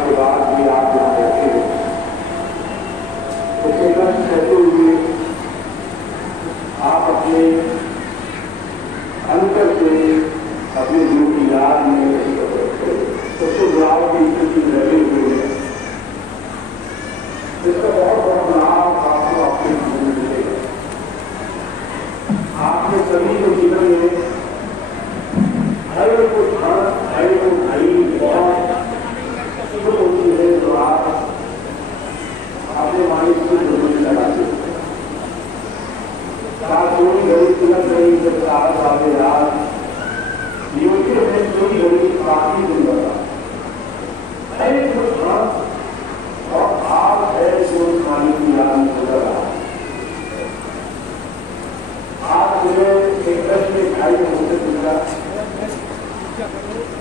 के बाद भी आप यहाँ रहते हो, उसे कष्ट सहते हुए आप अपने अंतर से अपने गुरु की याद में तो शुभराव की स्थिति लगे हुए हैं। इसका बहुत बड़ा लाभ आपको अपने जीवन में मिलेगा। आपके सभी के जीवन में हर को धन, हर को भाई बहुत शुभ होती है जो आप अपने मालिक को जरूरी लगाते हैं। चोरी घड़ी तिलक गई जब साल वाले रात योगी अपने चोरी घड़ी काफी दिन बता और आप है जो मालिक की याद में गुजर रहा। आज मुझे एक दस में भाई मुझसे पूछा,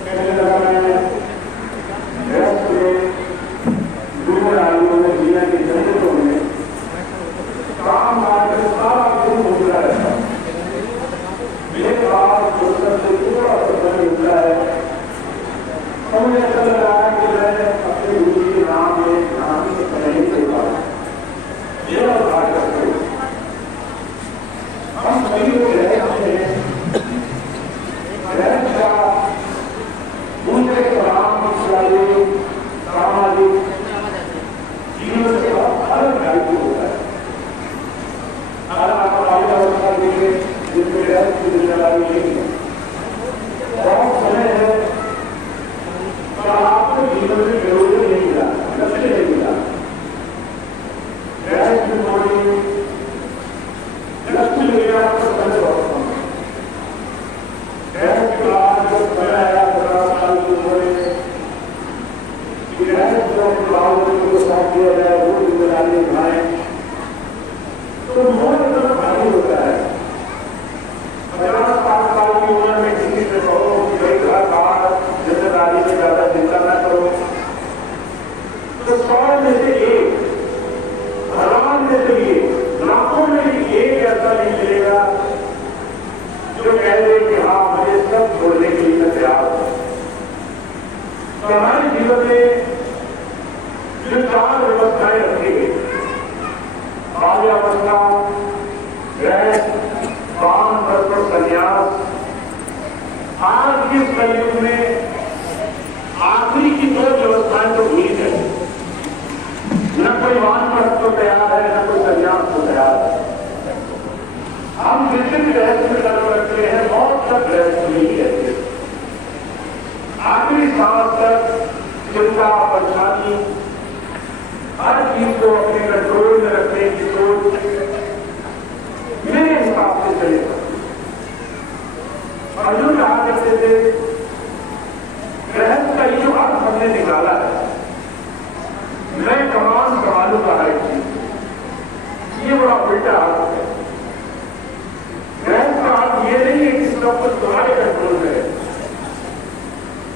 कहने लगा मैं गृहस्थ में दूर आयु में दुनिया के जंगलों में काम आकर सारा दिन घूमता रहता। मेरे पास दोस्तों से थोड़ा सा समय मिलता है तो मुझे ऐसा लग रहा है कि मैं अपने गुरु के नाम में नाम से नहीं दे पा रहा। मेरा उद्धार करते हो हम सभी लोग रहते हैं का दूसरे काम सामाजिक जीवन से अलग दायित्व होता है। अगर आप अवस्था देखें जिसमें रहस्य की जिम्मेदारी नहीं है, बहुत समय है तो आपको जीवन में जरूरी नहीं मिला, लक्ष्य नहीं मिला। रहस्य लक्ष्य मिलेगा तो समय बहुत कम है। रहस्य के बाद जो बनाया 15 साल की उम्र में को साथ किया जाए वो जिम्मेदारी निभाए तो बहुत इतना भारी होता है। 50 साल की उम्र में किसी से कहो कि भाई घर बाहर जिम्मेदारी में ज्यादा चिंता न करो तो 100 में से एक, भगवान में से एक, लाखों में भी एक ऐसा नहीं मिलेगा जो कह दे कि हाँ मुझे सब छोड़ने के लिए तैयार हो। तो हमारे जीवन में जो 4 व्यवस्थाएं रखी गई, बाल्यावस्था, गृहस्थ, वानप्रस्थ, संन्यास, आज के कलयुग में आखिरी की 2 व्यवस्थाएं तो भूली गई। न कोई वानप्रस्थ को तैयार है न कोई संन्यास को तैयार है। हम जितने गृहस्थ में कदम रखते हैं बहुत सब गृहस्थ में ही रहते हैं। आखिरी सांस तक चिंता, परेशानी, हर चीज को अपने कंट्रोल में रखने की सोच मेरे हिसाब से चले सकती। अर्जुन कहा करते थे गृहस्थ का ये अर्थ हमने निकाला है, मैं कमान संभालूंगा हर चीज, ये बड़ा उल्टा अर्थ है। गृहस्थ का अर्थ ये नहीं है कि सब कुछ तुम्हारे कंट्रोल में है।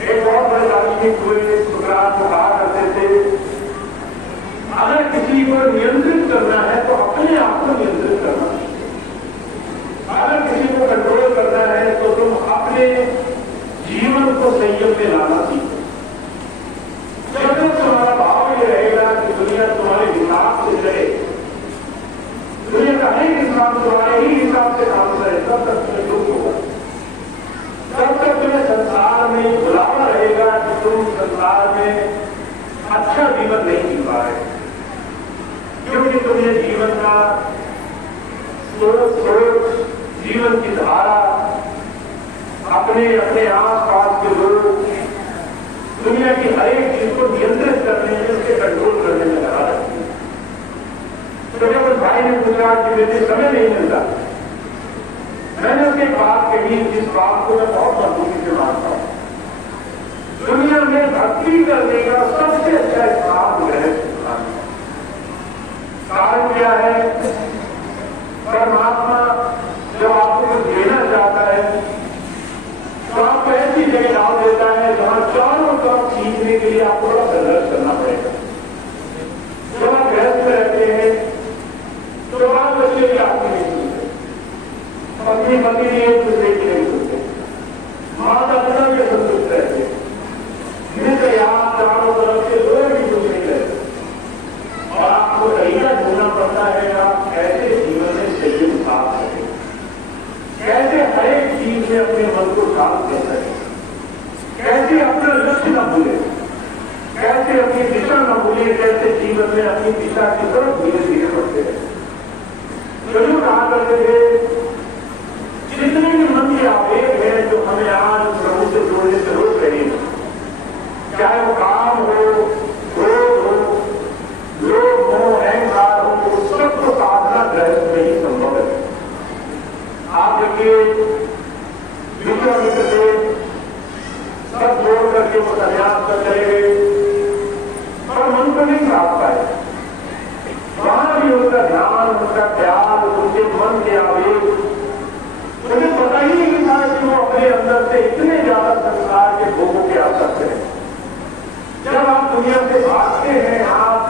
एक बहुत बड़े दार्शनिक हुए सुकरात को कहा करते थे अगर किसी को नियंत्रित करना है तो अपने आप को नियंत्रित करना है। अगर किसी को कंट्रोल करना है तो तुम अपने जीवन को संयम में लाना सीखो। जब तक तुम्हारा भाव ये रहेगा कि दुनिया तुम्हारे हिसाब से चले, दुनिया का हर इंसान तुम्हारे ही हिसाब से काम करे, तब तक तुम्हें दुख होगा। तब तक तुम्हें संसार में बुलावा रहेगा कि तुम संसार में अच्छा जीवन नहीं जी पा रहे, क्योंकि तुम्हें जीवन का सोच, जीवन की धारा, अपने अपने आस पास के लोग, दुनिया की हर एक चीज को नियंत्रित करने में, उसके कंट्रोल करने में लगा रहती है। तो जब उस भाई ने पूछा कि मुझे समय नहीं मिलता, मैंने उसके बात कही जिस बात को मैं बहुत मजबूती से मानता हूं, दुनिया में भक्ति करने का सबसे अच्छा स्थान गृहस्थ स्थान है। कारण क्या है? परमात्मा जब आपको कुछ देना चाहता है तो आपको ऐसी जगह डाल देता है जहां चारों तरफ सीखने के लिए आपको बड़ा संघर्ष करना पड़ेगा। जब आप गृहस्थ में रहते हैं तो बाल बच्चे भी आपकी नहीं सुनते, पत्नी पति भी एक दूसरे की नहीं सुनते, माता पिता भी संतुष्ट रहते हैं। कैसे अपनी दिशा न भूलिए, कैसे जीवन में अपनी दिशा की तरफ धीरे धीरे बढ़ते हैं। जरूर कहा करते थे जितने भी मन के आवेग हैं जो हमें आज प्रभु से जोड़ने से रोक रहे हैं, चाहे वो काम हो, क्रोध हो, लोभ हो, अहंकार हो, उस सबको साधना ग्रहण में ही संभव है। आप देखिए विश्वामित्र से सब जोड़ करके वो संन्यास कर चले गए और मन को नहीं प्राप्त पाए। वहां भी उनका ध्यान, उनका प्यार, उनके मन के आवेग, मुझे पता ही नहीं था कि वो अपने अंदर से इतने ज्यादा संसार के भोगों के आसक्त हैं। जब आप दुनिया से भागते हैं, आप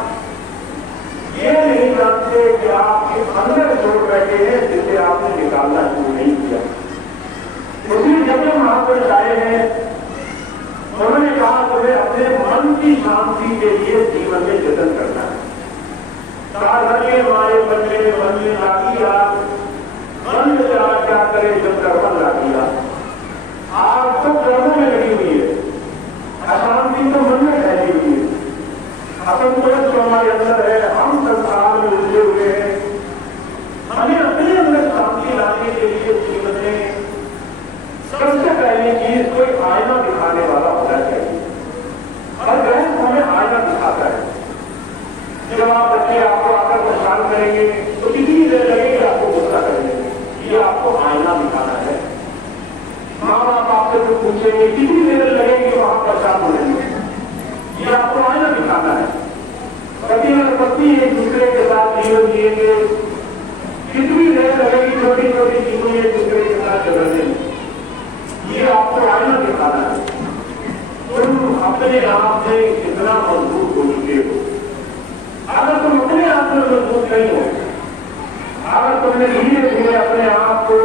ये नहीं जानते कि आप इस अंदर छोड़ बैठे हैं जिसे आपने निकालना शुरू नहीं किया। उसी जब महापुरुष आए हैं, उन्होंने कहा तुम्हें अपने मन की शांति के लिए जीवन में जतन करना है। साधने हमारे मन में लागी आग, मन में क्या करे जब कर्म लागी आग। आग तो कर्मों में लगी हुई है, अशांति तो मन में फैली हुई है, असंतोष तो हमारे अंदर है, हम संसार में उलझे हुए हैं। हमें अपने अंदर शांति लाने के लिए जीवन में सबसे पहली चीज कोई आईना दिखाने वाला होना चाहिए। और गृहस्थ हमें आईना दिखाता है। जब आप बच्चे आपको आकर परेशान करेंगे तो कितनी देर लगेगी आपको गुस्सा करेंगे, ये आपको आईना दिखाना है। माँ बाप आपसे जो पूछेंगे कितनी देर लगेगी वहां परेशान होने, ये आपको आईना दिखाना है। पति और पत्नी एक दूसरे के साथ जीवन जिएंगे, कितनी देर लगेगी छोटी छोटी चीजों में एक दूसरे के साथ झगड़ने में, ये आपको आईना दिखाना है। तुम अपने आप से कितना मजबूत हो चुके हो। अगर तुम अपने आप में मजबूत नहीं हो, अगर तुमने धीरे धीरे अपने आप को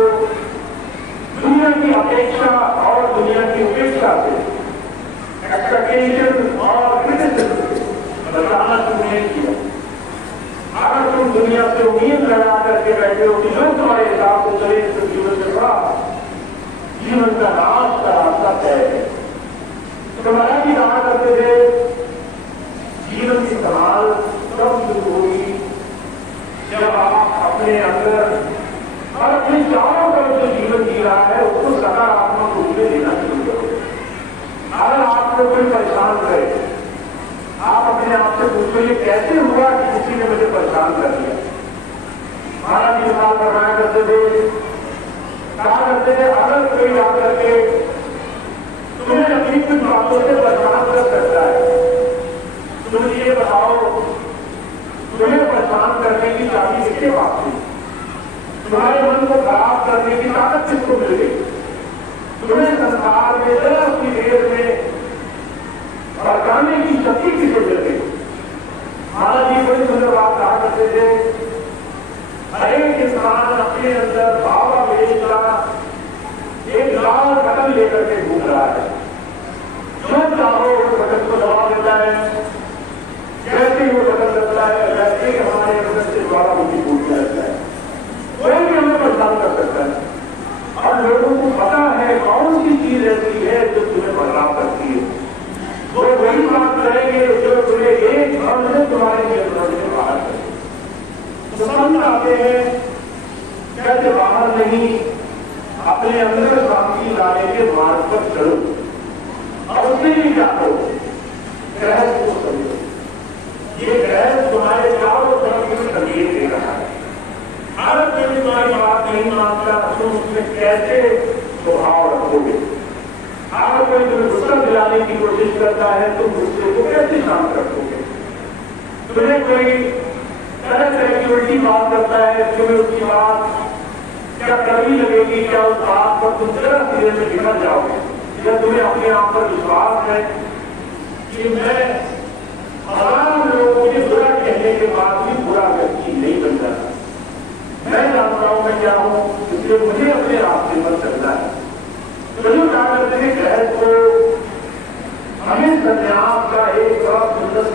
दुनिया की अपेक्षा और दुनिया की उपेक्षा से, एक्सपेक्टेशन और क्रिटिसिज्म बचाना शुरू नहीं किया, अगर तुम दुनिया से उम्मीद लगा करके बैठे हो कि जो तुम्हारे हिसाब से चले तो जीवन से बड़ा, जीवन का नाश का रास्ता तय है। तुम्हारा भी कहा करते थे जीवन की संभाल तब शुरू होगी जब आप अपने अंदर और अपने चारों तरफ जो जीवन जी रहा है उसको सकारात्मक रूप में लेना शुरू करोगे। अगर आपको कोई परेशान करे, आप अपने आप से पूछो ये कैसे हुआ कि किसी ने मुझे परेशान कर दिया। महाराज जी मिसाल फरमाया करते थे, कहा करते थे अगर कोई आकर के तुम्हें अपनी कुछ बातों से परेशान कर सकता है, तुम ये बताओ तुम्हें परेशान करने की चाबी किसके पास थी? तुम्हारे मन को खराब करने की ताकत किसको मिल गई? तुम्हें संसार में जरा उसी देर में भड़काने की शक्ति किसे मिल गई? महाराज जी बड़ी सुंदर बात कहा करते थे, हर एक इंसान अपने अंदर भावावेश का एक लाल बटन लेकर के घूम रहा है। जो चाहो उस बटन को दबा देता है, जैसे वो बटन दबता है वैसे ही हमारे अंदर से ज्वालामुखी फूटने लगता है। कोई भी हमें परेशान कर सकता है और लोगों को पता है कौन सी चीज ऐसी है जो तुम्हें बदलाव करती है। वो वही बात करेंगे जो तुम्हें एक क्षण में तुम्हारे नियंत्रण से बाहर करेंगे। तो समझ आते हैं कैसे बाहर नहीं, अपने अंदर शांति लाने के मार्ग पर चलो और उससे भी क्या करो, गृहस्थ को समझो। ये गृहस्थ तुम्हारे चारों तरफ में संकेत दे रहा है। अगर कोई तुम्हारी बात नहीं मानता तुम उसमें कैसे स्वभाव रखोगे? अगर कोई तुम्हें गुस्सा दिलाने की कोशिश करता है तुम गुस्से को कैसे शांत रखोगे? तुम्हें कोई तरह तरह की उल्टी बात करता है, तुम्हें उसकी बात क्या कड़वी लगेगी? क्या उस बात पर तुम जरा धीरे में बिगड़ जाओगे? जब तुम्हें अपने आप पर विश्वास है कि मैं आराम लोगों के बुरा कहने के बाद भी बुरा व्यक्ति नहीं बन जाता, मैं जानता हूं मैं क्या हूं, इसलिए मुझे अपने रास्ते पर चलना है। तो जो क्या करते हैं गृहस्थ को हमें संन्यास का एक बड़ा सुंदर